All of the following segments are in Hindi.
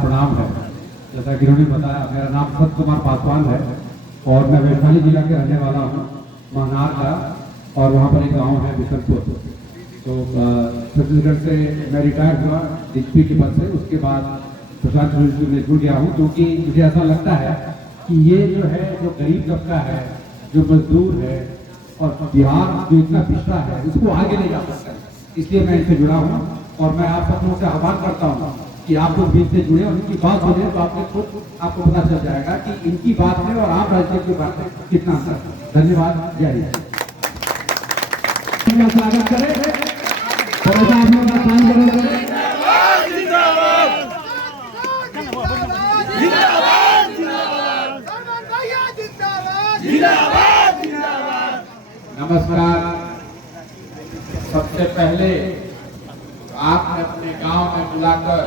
प्रणाम है। जैसा कि उन्होंने बताया, मेरा नाम सत कुमार पासवान है और मैं वैशाली जिला के रहने वाला हूँ, महनार का, और वहाँ पर एक गांव है बिशनपुर। तो छत्तीसगढ़ से मैं रिटायर हुआ डीसीपी के पद से। उसके बाद प्रशांत में जुड़ गया हूँ, क्योंकि मुझे ऐसा लगता है कि ये जो है, जो गरीब तबका है, जो मजदूर है, और बिहार जो इतना पिछड़ा है, उसको आगे ले जा सकता है। इसलिए मैं इनसे जुड़ा हूँ और मैं आप सब लोगों से आह्वान करता हूँ कि आप लोग भी इनसे जुड़े और इनकी बात सुने, तो आपको पता चल जाएगा कि इनकी बात में और आम राजनीति की बात में कितना अंतर है। धन्यवाद। जय हिंद। स्वागत करें। नमस्कार। सबसे पहले आपने अपने गांव में बुलाकर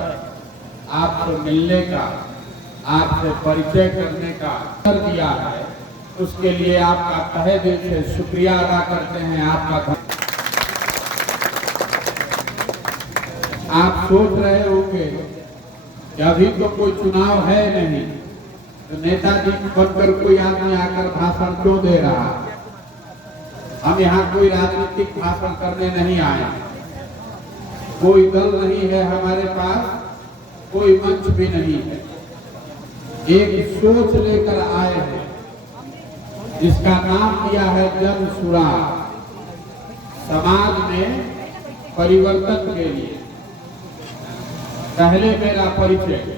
आपसे मिलने का, आपसे परिचय करने का अवसर दिया है, उसके लिए आपका तहे दिल से शुक्रिया अदा करते हैं। आपका आप सोच रहे होंगे कि अभी तो कोई चुनाव है नहीं, तो नेताजी बनकर कोई आदमी आकर भाषण क्यों दे रहा है। हम यहाँ कोई राजनीतिक भाषण करने नहीं आए, कोई दल नहीं है हमारे पास, कोई मंच भी नहीं है। एक सोच लेकर आए हैं जिसका नाम दिया है जन सुराग, समाज में परिवर्तन के लिए। पहले मेरा परिचय,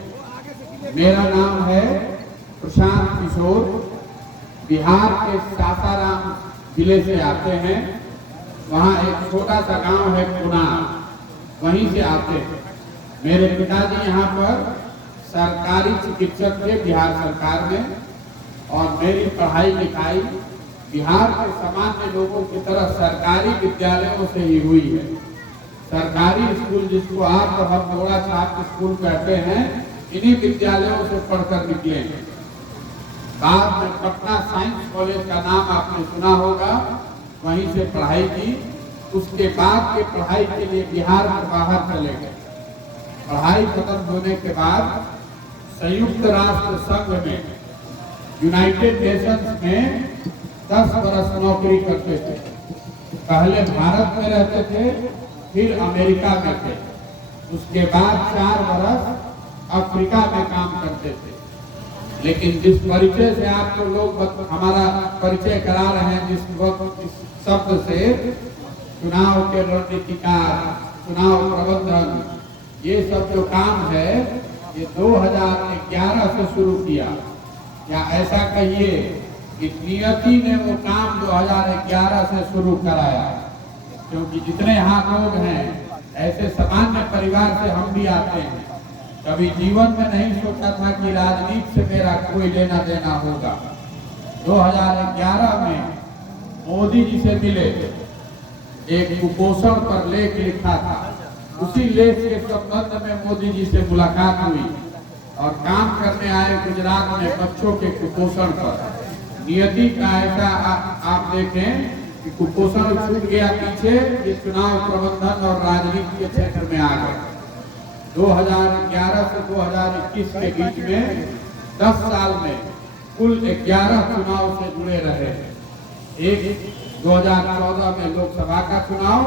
मेरा नाम है प्रशांत किशोर, बिहार के सासाराम जिले से आते हैं। वहाँ एक छोटा सा गांव है कुनार, वहीं से आते हैं। मेरे पिताजी यहाँ पर सरकारी चिकित्सक थे बिहार सरकार में, और मेरी पढ़ाई लिखाई बिहार के सामान्य लोगों की तरह सरकारी विद्यालयों से ही हुई है। सरकारी स्कूल, जिसको आप और हम थोड़ा छात्र स्कूल कहते हैं, इन्हीं विद्यालयों से पढ़कर निकले हैं। बाद में पटना साइंस कॉलेज का नाम आपने सुना होगा, वहीं से पढ़ाई की। उसके बाद के पढ़ाई के लिए बिहार में बाहर चले गए। पढ़ाई खत्म होने के बाद संयुक्त राष्ट्र संघ में, यूनाइटेड नेशंस में 10 बरस नौकरी करते थे। पहले भारत में रहते थे, फिर अमेरिका में थे। उसके बाद 4 बरस अफ्रीका में काम करते थे। लेकिन जिस परिचय से आपको लोग हमारा परिचय करा रहे हैं, जिस वक्त इस शब्द से, चुनाव के रणनीतिकार, चुनाव प्रबंधन, ये सब जो काम है, ये 2011 से शुरू किया। या ऐसा कहिए कि नियति ने वो काम 2011 से शुरू कराया। क्योंकि जितने यहाँ लोग हैं, ऐसे सामान्य परिवार से हम भी आते हैं। कभी जीवन में नहीं सोचा था कि राजनीति से मेरा कोई लेना देना होगा। 2011 में मोदी जी से मिले, एक कुपोषण पर लेख लिखा था। उसी लेख के संबंध में मोदी जी से मुलाकात हुई और काम करने आए गुजरात में बच्चों के कुपोषण पर। नियति का ऐसा आप देखें कि कुपोषण छूट गया पीछे, ये चुनाव प्रबंधन और राजनीति के क्षेत्र में आ गए। 2011 से 2021 के बीच में 10 साल में कुल 11 चुनाव से जुड़े रहे। एक 2014 में लोकसभा का चुनाव,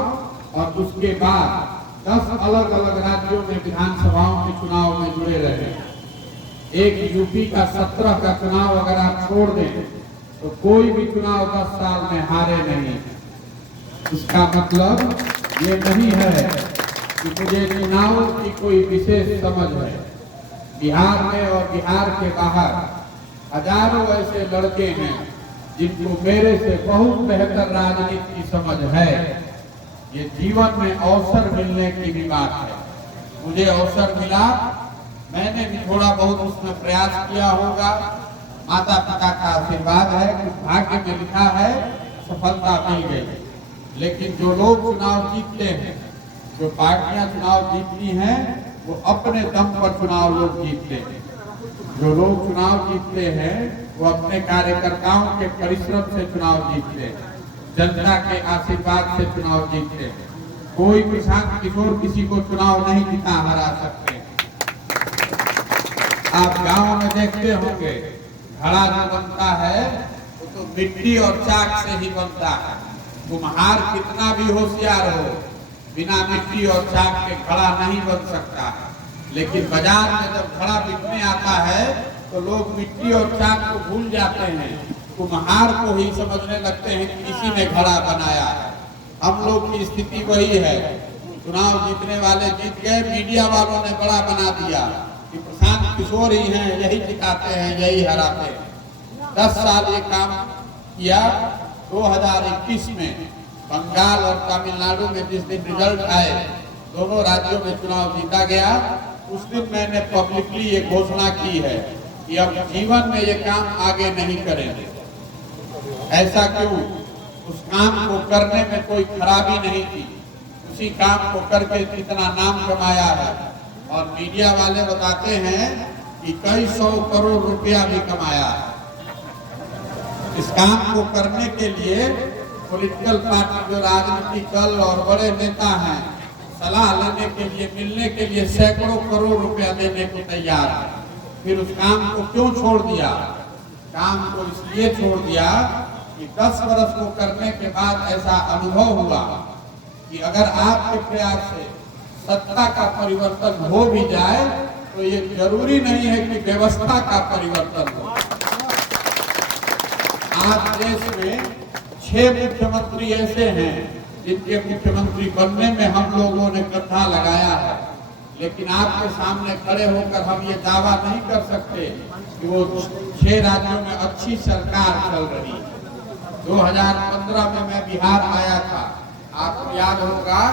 और उसके बाद 10 अलग अलग राज्यों में विधानसभाओं के चुनाव में जुड़े रहे। एक यूपी का 17 का चुनाव अगर आप छोड़ दें तो कोई भी चुनाव 10 साल में हारे नहीं। इसका मतलब ये नहीं है कि मुझे चुनाव की कोई विशेष समझ है। बिहार में और बिहार के बाहर हजारों ऐसे लड़के हैं जिनको मेरे से बहुत बेहतर राजनीति की समझ है। ये जीवन में अवसर मिलने की भी बात है। मुझे अवसर मिला, मैंने भी थोड़ा बहुत उसमें प्रयास किया होगा। माता पिता का आशीर्वाद है, कुछ भाग्य में लिखा है, सफलता मिल गई। लेकिन जो लोग चुनाव जीतते हैं, जो पार्टियां चुनाव जीतती हैं, वो अपने दम पर चुनाव लोग जीतते हैं। जो लोग चुनाव जीतते हैं, वो अपने कार्यकर्ताओं के परिश्रम से चुनाव जीतते हैं, जनता के आशीर्वाद से चुनाव जीतते हैं। कोई प्रशांत किशोर किसी को चुनाव नहीं जीता हरा सकते। आप गांव में देखते होंगे घड़ा जो बनता है वो तो मिट्टी और चाक से ही बनता है। कुम्हार कितना भी होशियार हो, बिना मिट्टी और चाक के घड़ा नहीं बन सकता है। लेकिन बाजार में जब घड़ा बिकने आता है तो लोग मिट्टी और चाक को भूल जाते हैं, कुम्हार को ही समझने लगते हैं कि किसी ने घड़ा बनाया है। हम लोग की स्थिति वही है। चुनाव जीतने वाले जीत गए, मीडिया वालों ने बड़ा बना दिया कि प्रशांत किशोर ही हैं, यही जिताते हैं, यही हराते हैं। 10 साल ये काम किया। 2021 में बंगाल और तमिलनाडु में जिस दिन रिजल्ट आए, दोनों राज्यों में चुनाव जीता गया, उस दिन मैंने पब्लिकली ये घोषणा की है कि अब जीवन में ये काम आगे नहीं करेंगे। ऐसा क्यों? उस काम को करने में कोई खराबी नहीं थी, उसी काम को करके कितना नाम कमाया है। और मीडिया वाले बताते हैं कि कई 100 करोड़ रुपया भी कमाया है। इस काम को करने के लिए पॉलिटिकल पार्टी जो राजनीतिक दल और बड़े नेता हैं, सलाह लेने के लिए, मिलने के लिए सैकड़ों करोड़ रुपया देने को तैयार है। फिर उस काम को क्यों छोड़ दिया? काम को इसलिए छोड़ दिया कि 10 वर्ष को करने के बाद ऐसा अनुभव हुआ कि अगर आपके प्रयास से सत्ता का परिवर्तन हो भी जाए तो ये जरूरी नहीं है कि व्यवस्था का परिवर्तन हो। आज देश में 6 मुख्यमंत्री ऐसे हैं जिनके मुख्यमंत्री बनने में हम लोगों ने कथा लगाया है, लेकिन आपके सामने खड़े होकर हम ये दावा नहीं कर सकते कि वो 6 राज्यों में अच्छी सरकार चल रही है। 2015 में मैं बिहार आया था, आपको याद होगा,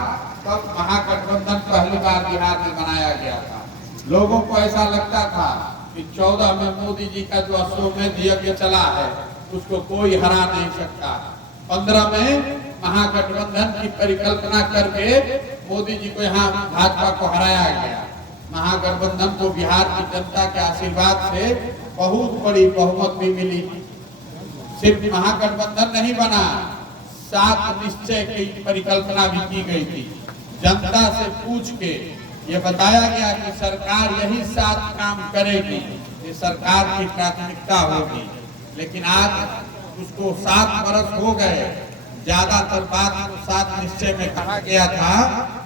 तब महागठबंधन पहली बार बिहार में बनाया गया था। लोगों को ऐसा लगता था कि 14 में मोदी जी का जो अश्वमेध यज्ञ चला है उसको कोई हरा नहीं सकता। 15 में महागठबंधन की परिकल्पना करके मोदी जी को यहाँ भाजपा को हराया गया। महागठबंधन को बिहार की जनता के आशीर्वाद से बहुत बड़ी बहुमत भी मिली। सिर्फ महागठबंधन नहीं बना, 7 निश्चय की परिकल्पना भी की गई थी। जनता से पूछ के ये बताया गया कि सरकार यही 7 काम करेगी, ये सरकार की प्राथमिकता होगी। लेकिन आज उसको 7 वर्ष हो गए, ज्यादातर बात को 7 निश्चय में कहा गया था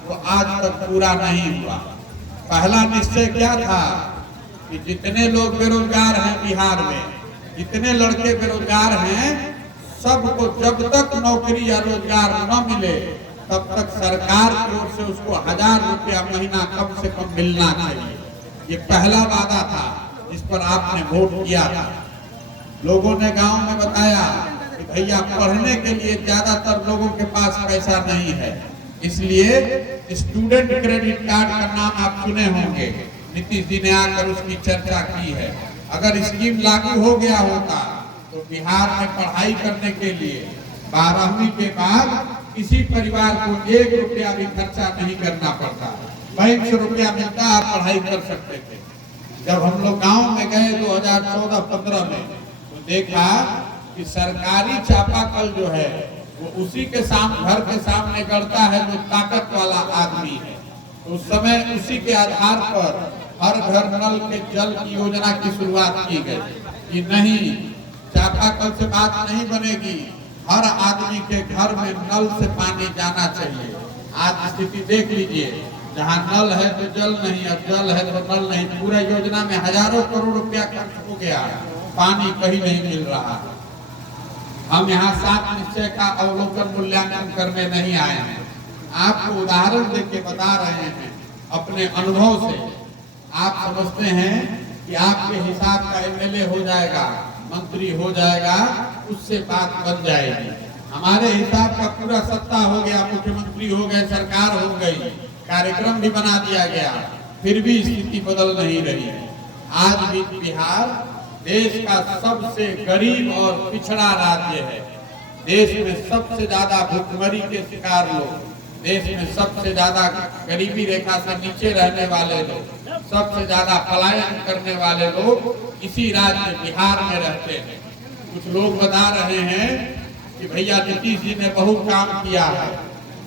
वो आज तक पूरा नहीं हुआ। पहला निश्चय क्या था कि जितने लोग बेरोजगार हैं बिहार में, जितने लड़के बेरोजगार हैं, सबको जब तक नौकरी या रोजगार न मिले तब तक सरकार की ओर से उसको 1000 रुपया महीना कम से कम मिलना चाहिए। ये पहला वादा था जिस पर आपने वोट किया था। लोगों ने गांव में बताया कि भैया पढ़ने के लिए ज्यादातर लोगों के पास पैसा नहीं है, इसलिए स्टूडेंट क्रेडिट कार्ड का नाम आप सुने होंगे, नीतीश जी ने आकर उसकी चर्चा की है। अगर स्कीम लागू हो गया होता तो बिहार में पढ़ाई करने के लिए 12वीं के बाद किसी परिवार को 1 रुपया भी खर्चा नहीं करना पड़ता, बैंक से रुपया मिलता, आप पढ़ाई कर सकते थे। जब हम लोग गांव में गए 2014-15 में तो देखा कि सरकारी चापाकल जो है वो उसी के घर के सामने गड़ता है जो ताकत वाला आदमी है। तो उस समय उसी के आधार पर हर घर नल के जल की योजना की शुरुआत की गई कि नहीं, चापाकल से बात नहीं बनेगी, हर आदमी के घर में नल से पानी जाना चाहिए। आज स्थिति देख लीजिए, जहाँ नल है तो जल नहीं, और जल है तो नल नहीं। पूरा योजना में हजारों करोड़ रुपया खर्च हो गया, पानी कहीं नहीं मिल रहा। हम यहाँ 7 निश्चय का अवलोकन मूल्यांकन करने नहीं आए हैं, आपको उदाहरण देके बता रहे हैं अपने अनुभव से। आप समझते हैं कि आपके हिसाब का एमएलए हो जाएगा, मंत्री हो जाएगा, उससे बात बन जाएगी। हमारे हिसाब का पूरा सत्ता हो गया, मुख्यमंत्री हो गए, सरकार हो गई, कार्यक्रम भी बना दिया गया, फिर भी स्थिति बदल नहीं रही। आज भी बिहार देश का सबसे गरीब और पिछड़ा राज्य है। देश में सबसे ज्यादा भुखमरी के शिकार लोग, देश में सबसे ज्यादा गरीबी रेखा से नीचे रहने वाले लोग, सबसे ज्यादा पलायन करने वाले लोग इसी राज्य बिहार में रहते हैं। कुछ लोग बता रहे हैं कि भैया नीतीश जी ने बहुत काम किया है।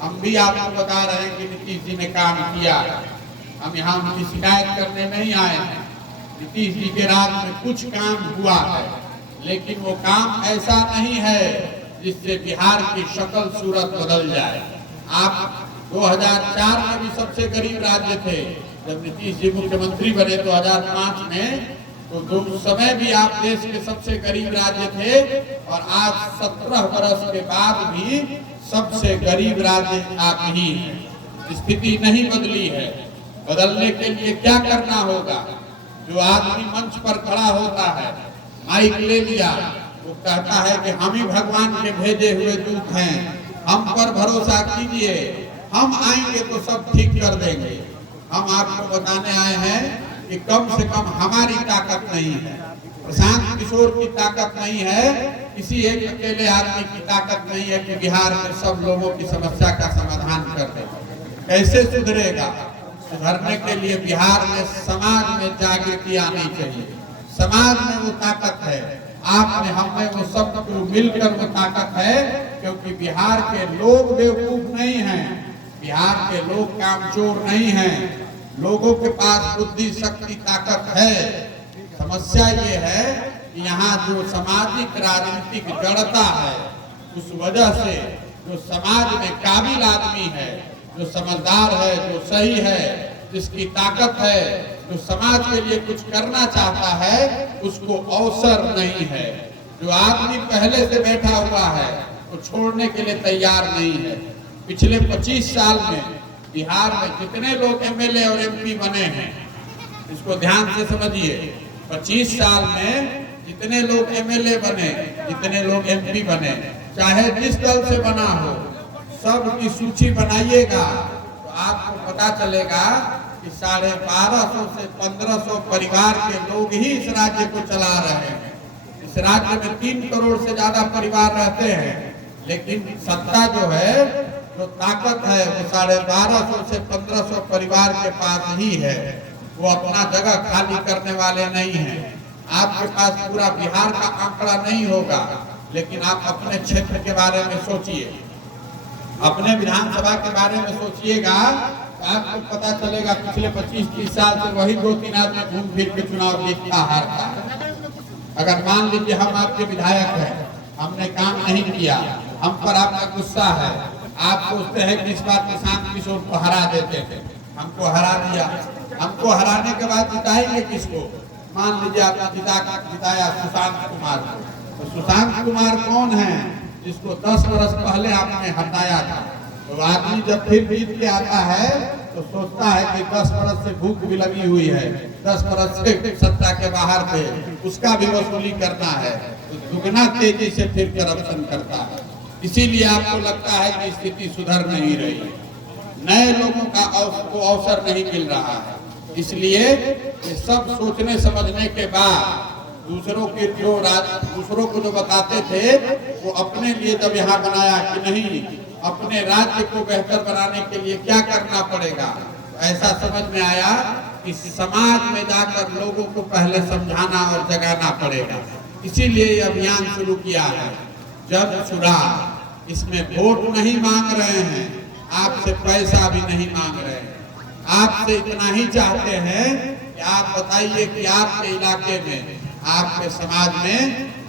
हम भी आपको बता रहे हैं कि नीतीश जी ने काम किया है। हम यहाँ उनकी शिकायत करने नहीं आए हैं। नीतीश जी के राज में कुछ काम हुआ है, लेकिन वो काम ऐसा नहीं है जिससे बिहार की शक्ल सूरत बदल जाए। आप 2004 में भी सबसे गरीब राज्य थे, जब नीतीश जी मुख्यमंत्री बने 2005 में, तो उस समय भी आप देश के सबसे गरीब राज्य थे, और आज 17 वर्ष के बाद भी सबसे गरीब राज्य आप ही हैं। स्थिति नहीं बदली है। बदलने के लिए क्या करना होगा? जो आदमी मंच पर खड़ा होता है, माइक ले लिया, वो कहता है कि हम ही भगवान के भेजे हुए दूत हैं, हम पर भरोसा कीजिए, हम आएंगे तो सब ठीक कर देंगे। हम आपको बताने आए हैं कि कम से कम हमारी ताकत नहीं है, प्रशांत किशोर की ताकत नहीं है, किसी एक अकेले आदमी की ताकत नहीं है कि बिहार के सब लोगों की समस्या का समाधान कर दे। कैसे सुधरेगा? सुधरने के लिए बिहार में समाज में जागृति आनी चाहिए। समाज में वो ताकत है, आप में हम में वो सब मिलकर वो ताकत है, क्योंकि बिहार के लोग बेवकूफ नहीं हैं, बिहार के लोग कामचोर नहीं हैं, लोगों के पास बुद्धि शक्ति ताकत है। समस्या ये है कि यहाँ जो सामाजिक राजनीतिक जड़ता है, उस वजह से जो समाज में काबिल आदमी है, जो समझदार है, जो सही है, जिसकी ताकत है, जो समाज के लिए कुछ करना चाहता है, उसको अवसर नहीं है। जो आदमी पहले से बैठा हुआ है वो छोड़ने के लिए तैयार नहीं है। पिछले 25 साल में बिहार में जितने लोग एमएलए और एमपी बने हैं, इसको ध्यान से समझिए, 25 साल में जितने लोग एमएलए बने, जितने लोग एमपी बने, चाहे जिस दल से बना हो, सब की सूची बनाइएगा तो आपको पता चलेगा कि 1250 से 1500 परिवार के लोग ही इस राज्य को चला रहे हैं। इस राज्य में 3 करोड़ से ज्यादा परिवार रहते हैं, लेकिन सत्ता जो है, जो ताकत है, वो 1250 से 1500 परिवार के पास ही है। वो अपना जगह खाली करने वाले नहीं हैं। आपके पास पूरा बिहार का आंकड़ा नहीं होगा, लेकिन आप अपने क्षेत्र के बारे में सोचिए, अपने विधानसभा के बारे में सोचिएगा, आपको पता चलेगा पिछले 25-30 साल से वही 2-3 आदमी घूम फिर के चुनाव जीतता हारता है। अगर मान लीजिए हम आपके विधायक हैं, हमने काम नहीं किया, हम पर आपका गुस्सा है, आप सोचते हैं कि इस बार प्रशांत किशोर को हरा देते थे, हमको हरा दिया, हमको हराने के बाद जिताएंगे किसको? मान लीजिए आपने जिताया सुशांत कुमार को, तो सुशांत कुमार कौन है जिसको 10 वर्ष पहले आपने हटाया था? तो आदमी जब फिर जीत के आता है तो सोचता है कि 10 वर्ष से भूख भी लगी हुई है, 10 वर्ष से सत्ता के बाहर थे, उसका भी वसूली करना है, तो दुगना तेजी से फिर करप्शन करता है। इसीलिए आपको लगता है कि स्थिति सुधर नहीं रही, नए लोगों का अवसर नहीं मिल रहा है। इसलिए ये सब सोचने समझने के बाद दूसरों को जो बताते थे, वो अपने लिए जब यहाँ बनाया कि नहीं, अपने राज्य को बेहतर बनाने के लिए क्या करना पड़ेगा, तो ऐसा समझ में आया कि समाज में जाकर लोगों को पहले समझाना और जगाना पड़ेगा। इसीलिए ये अभियान शुरू किया है, जन सुराग। इसमें वोट नहीं मांग रहे हैं, आपसे पैसा भी नहीं मांग रहे हैं, आपसे इतना ही चाहते हैं कि आप बताइए कि आपके इलाके में, आपके समाज में,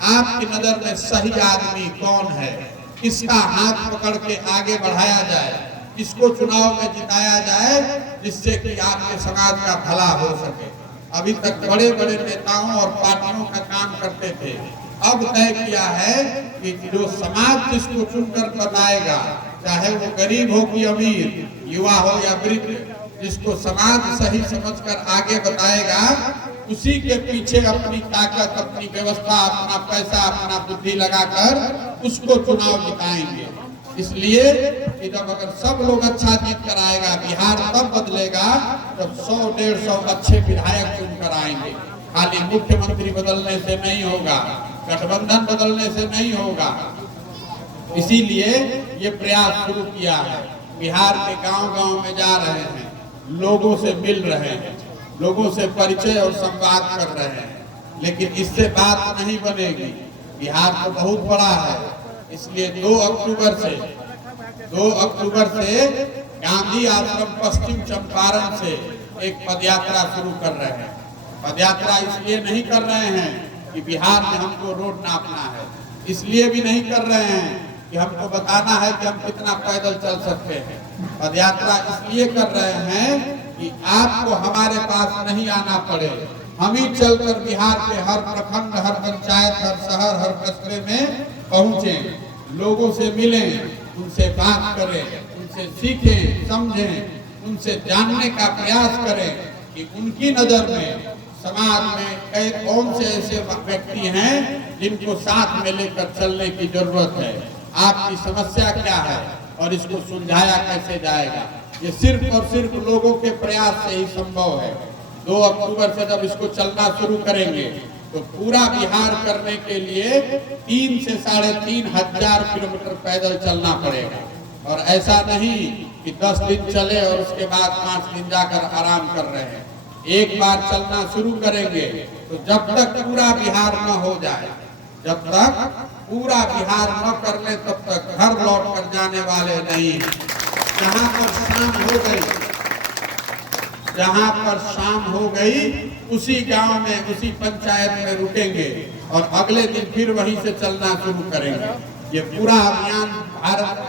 आपकी नजर में सही आदमी कौन है, किसका हाथ पकड़ के आगे बढ़ाया जाए, किसको चुनाव में जिताया जाए, जिससे कि आपके समाज का भला हो सके। अभी तक बड़े बड़े नेताओं और पार्टियों का काम करते थे, अब तय किया है कि जो समाज जिसको चुनकर बताएगा, चाहे वो गरीब हो कि अमीर, युवा हो या वृद्ध, जिसको समाज सही समझकर आगे बताएगा, उसी के पीछे अपनी ताकत, अपनी व्यवस्था, अपना पैसा, अपना बुद्धि लगाकर उसको चुनाव जिताएंगे। इसलिए कि जब अगर सब लोग अच्छा जीत कर आएगा, बिहार तब बदलेगा जब 100-150 अच्छे विधायक चुनकर आएंगे। खाली मुख्यमंत्री बदलने से नहीं होगा, गठबंधन बदलने से नहीं होगा। इसीलिए ये प्रयास शुरू किया है। बिहार के गांव-गांव में जा रहे हैं, लोगों से मिल रहे हैं, लोगों से परिचय और संवाद कर रहे हैं, लेकिन इससे बात नहीं बनेगी। बिहार तो बहुत बड़ा है, इसलिए 2 अक्टूबर से गांधी आश्रम पश्चिम चंपारण से एक पदयात्रा शुरू कर रहे हैं। पदयात्रा इसलिए नहीं कर रहे हैं कि बिहार में हमको रोड नापना है, इसलिए भी नहीं कर रहे हैं कि हमको बताना है कि हम कितना पैदल चल सकते हैं। पदयात्रा इसलिए कर रहे हैं कि आपको हमारे पास नहीं आना पड़े, हम ही चलकर बिहार के हर प्रखंड, हर पंचायत, हर शहर, हर कस्बे में पहुंचे, लोगों से मिलें, उनसे बात करें, उनसे सीखें, समझें, उनसे जानने का प्रयास करें कि उनकी नजर में समाज में कौन से ऐसे व्यक्ति हैं जिनको साथ में लेकर चलने की जरूरत है, आपकी समस्या क्या है और इसको सुलझाया कैसे जाएगा। ये सिर्फ और सिर्फ लोगों के प्रयास से ही संभव है। 2 अक्टूबर से जब इसको चलना शुरू करेंगे तो पूरा बिहार करने के लिए 3 से 3,500 किलोमीटर पैदल चलना पड़ेगा। और ऐसा नहीं कि 10 दिन चले और उसके बाद 5 दिन जाकर आराम कर रहे हैं। एक बार चलना शुरू करेंगे तो जब तक पूरा बिहार न हो जाए, जब तक पूरा बिहार न कर ले, तब तक घर लौट कर जाने वाले नहीं। जहाँ पर शाम हो गई, जहाँ पर शाम हो गई उसी गांव में, उसी पंचायत में रुकेंगे और अगले दिन फिर वहीं से चलना शुरू करेंगे। ये पूरा अभियान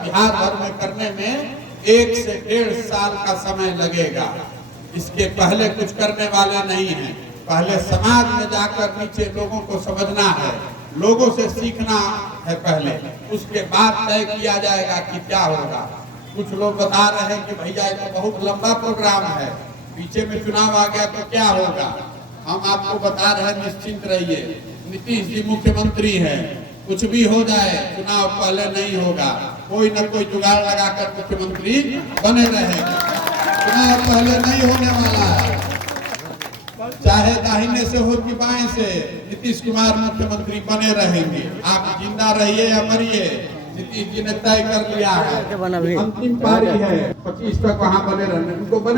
बिहार भर में करने में 1 से 1.5 साल का समय लगेगा। इसके पहले कुछ करने वाले नहीं हैं। पहले समाज में जाकर नीचे लोगों को समझना है, लोगों से सीखना है पहले, उसके बाद तय किया जाएगा कि क्या होगा। कुछ लोग बता रहे हैं कि भैया ये तो बहुत लंबा प्रोग्राम है, पीछे में चुनाव आ गया तो क्या होगा। हम आपको बता रहे हैं, निश्चिंत रहिए, नीतीश जी मुख्यमंत्री हैं, कुछ भी हो जाए चुनाव पहले नहीं होगा, कोई न कोई जुगाड़ लगाकर मुख्यमंत्री बने रहेंगे। चुनाव पहले नहीं होने वाला है, चाहे दाहिने से हो कि बाएं से, नीतीश कुमार मुख्यमंत्री बने रहेंगे। आप जिंदा रहिए या मरिए, नीतीश जी ने तय कर लिया है, अंतिम पारी है, 25 तक वहाँ बने रहने, उनको बने